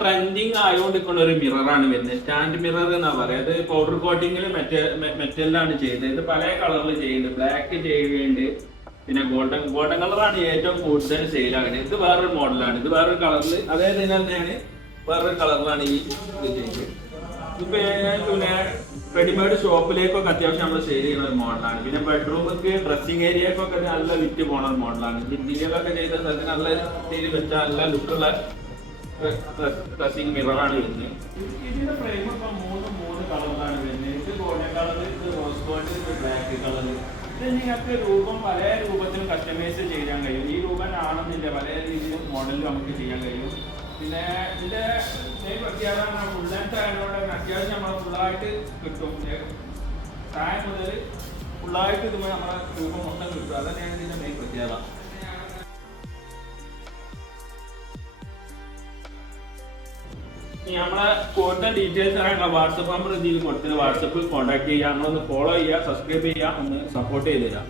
Trending ആയതുകൊണ്ടിരിക്കുന്ന ഒരു മിററാണ് വരുന്നത്. Stand mirror എന്നാ പറയുക. അത് പൗഡർ കോട്ടിങ്ങിൽ മെറ്റലിലാണ് ചെയ്യുന്നത്. ഇത് പല കളറിൽ ചെയ്യുന്നുണ്ട്. ബ്ലാക്ക് ചെയ്യുന്നുണ്ട്, പിന്നെ ഗോൾഡൻ കളറാണ് ഏറ്റവും കൂടുതൽ സെയിലാകുന്നത്. ഇത് വേറൊരു മോഡലാണ്. ഇത് വേറൊരു കളറിൽ അതേ തന്നെയാണ്, വേറൊരു കളറിലാണ് ഈ ഇത് ചെയ്യുന്നത്. ഇപ്പൊ പിന്നെ റെഡിമെയ്ഡ് ഷോപ്പിലേക്കൊക്കെ അത്യാവശ്യം നമ്മൾ സെയിൽ ചെയ്യുന്ന ഒരു മോഡലാണ്. പിന്നെ ബെഡ്റൂമൊക്കെ ഡ്രസ്സിംഗ് ഏരിയക്കൊക്കെ നല്ല വിറ്റ് പോണ ഒരു മോഡലാണ്. ഇന്റീരിയറൊക്കെ ചെയ്ത സ്ഥലത്ത് നല്ല രീതിയിൽ വെച്ചാൽ നല്ല ലുക്കുള്ള ഡ്രസ്സിംഗ് മിററാണ് വരുന്നത്. ഇതിന്റെ ഫ്രെയിം ഇപ്പൊ മൂന്ന് കളറിലാണ് വരുന്നത്. ഇത് ഗോൾഡൻ കളർ, ഇത് റോസ് ഗോൾഡ്, ഇത് ബ്ലാക്ക് കളർ. ഇത് നിങ്ങൾക്ക് രൂപം പല രൂപത്തിലും കസ്റ്റമൈസ് ചെയ്യാൻ കഴിയും. ഈ രൂപം ആണെന്നില്ല, പല രീതിയിലും മോഡലിലും നമുക്ക് ചെയ്യാൻ കഴിയും. പിന്നെ ഇതിന്റെ പ്രത്യേകത ഫുൾ ലെങ്ത് ആയതുകൊണ്ട് അത്യാവശ്യം നമ്മൾ ഫുള്ളായിട്ട് കിട്ടും. താഴെ മുതൽ ഫുള്ളായിട്ട് ഇതുമ്പോൾ നമ്മളെ രൂപം മൊത്തം കിട്ടും. അതന്നെയാണ് ഇതിന്റെ മെയിൻ പ്രത്യേകത. നമ്മളെ കൂടുതൽ ഡീറ്റെയിൽസ് ആയിട്ടുള്ള വാട്സപ്പ് നമ്പർ ഇതിൽ കൊടുത്തത് വാട്സപ്പിൽ കോൺടാക്ട് ചെയ്യുക. നമ്മളൊന്ന് ഫോളോ ചെയ്യുക, സബ്സ്ക്രൈബ് ചെയ്യുക, ഒന്ന് സപ്പോർട്ട് ചെയ്ത് തരാം.